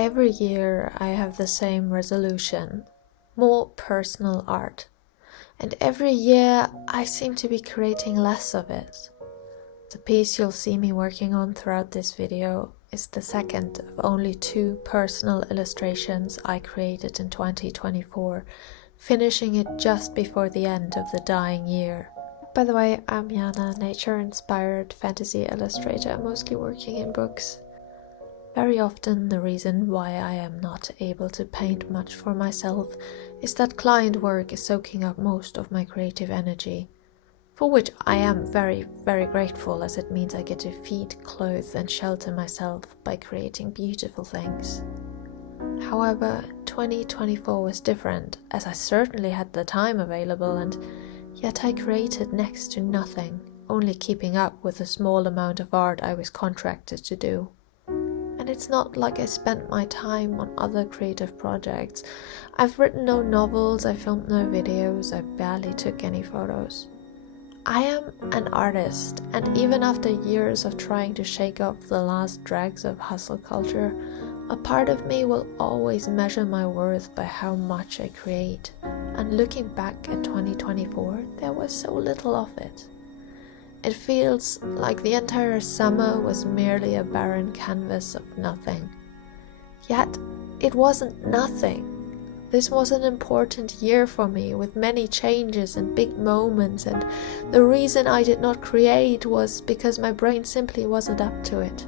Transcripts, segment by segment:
Every year I have the same resolution, more personal art. And every year I seem to be creating less of it. The piece you'll see me working on throughout this video is the second of only 2 personal illustrations I created in 2024, finishing it just before the end of the dying year. By the way, I'm Jana, nature-inspired fantasy illustrator, mostly working in books. Very often the reason why I am not able to paint much for myself is that client work is soaking up most of my creative energy, for which I am very, very grateful, as it means I get to feed, clothe and shelter myself by creating beautiful things. However, 2024 was different, as I certainly had the time available, and yet I created next to nothing, only keeping up with the small amount of art I was contracted to do. And it's not like I spent my time on other creative projects. I've written no novels, I filmed no videos, I barely took any photos. I am an artist, and even after years of trying to shake off the last dregs of hustle culture, a part of me will always measure my worth by how much I create. And looking back at 2024, there was so little of it. It feels like the entire summer was merely a barren canvas of nothing. Yet, it wasn't nothing. This was an important year for me, with many changes and big moments, and the reason I did not create was because my brain simply wasn't up to it.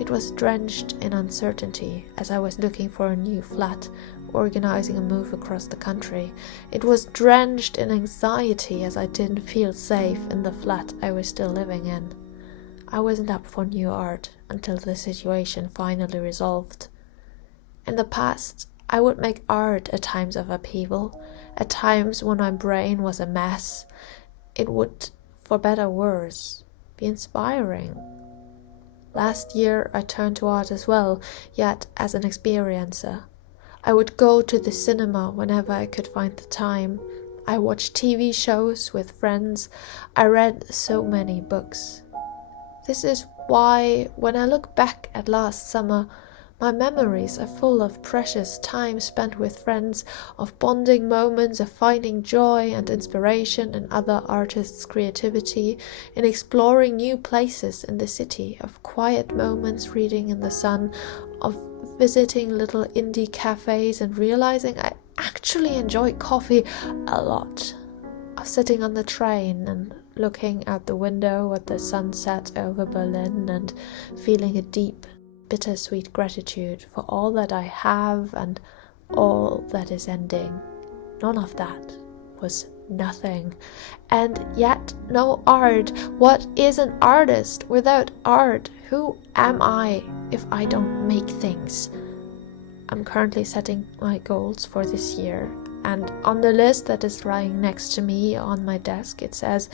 It was drenched in uncertainty as I was looking for a new flat, organizing a move across the country. It was drenched in anxiety as I didn't feel safe in the flat I was still living in. I wasn't up for new art until the situation finally resolved. In the past, I would make art at times of upheaval, at times when my brain was a mess. It would, for better or worse, be inspiring. Last year I turned to art as well, yet as an experiencer. I would go to the cinema whenever I could find the time. I watched TV shows with friends. I read so many books. This is why, when I look back at last summer, my memories are full of precious time spent with friends, of bonding moments, of finding joy and inspiration in other artists' creativity, in exploring new places in the city, of quiet moments reading in the sun, of visiting little indie cafes and realizing I actually enjoy coffee a lot, of sitting on the train and looking out the window at the sunset over Berlin and feeling a deep, bittersweet gratitude for all that I have and all that is ending. None of that was nothing. And yet no art. What is an artist without art? Who am I if I don't make things? I'm currently setting my goals for this year, and on the list that is lying next to me on my desk it says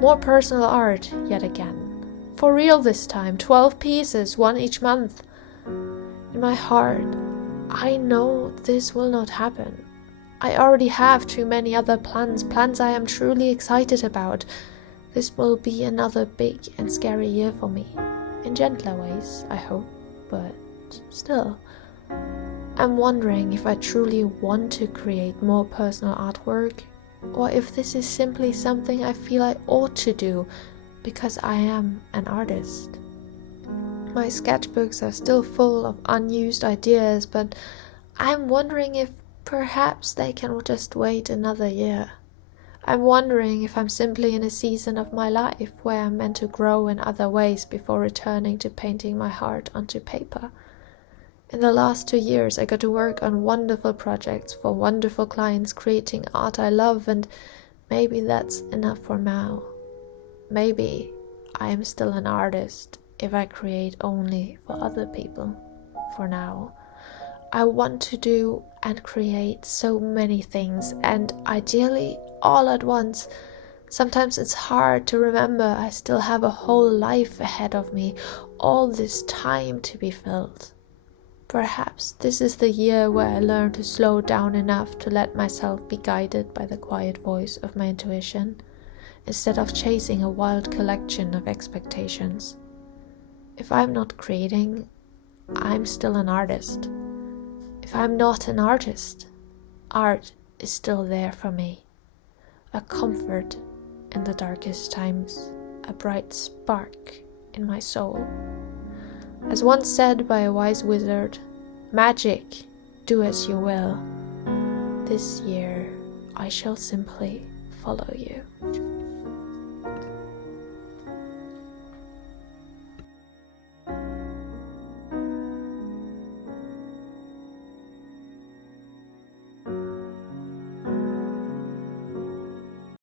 more personal art yet again. For real this time, 12 pieces, 1 each month. In my heart, I know this will not happen. I already have too many other plans I am truly excited about. This will be another big and scary year for me. In gentler ways, I hope, but still. I'm wondering if I truly want to create more personal artwork, or if this is simply something I feel I ought to do because I am an artist. My sketchbooks are still full of unused ideas, but I'm wondering if perhaps they can just wait another year. I'm wondering if I'm simply in a season of my life where I'm meant to grow in other ways before returning to painting my heart onto paper. In the last 2 years, I got to work on wonderful projects for wonderful clients creating art I love, and maybe that's enough for now. Maybe I am still an artist if I create only for other people for now. I want to do and create so many things, and ideally all at once. Sometimes it's hard to remember I still have a whole life ahead of me, all this time to be filled. Perhaps this is the year where I learn to slow down enough to let myself be guided by the quiet voice of my intuition, instead of chasing a wild collection of expectations. If I'm not creating, I'm still an artist. If I'm not an artist, art is still there for me, a comfort in the darkest times, a bright spark in my soul. As once said by a wise wizard, magic, do as you will. This year I shall simply follow you.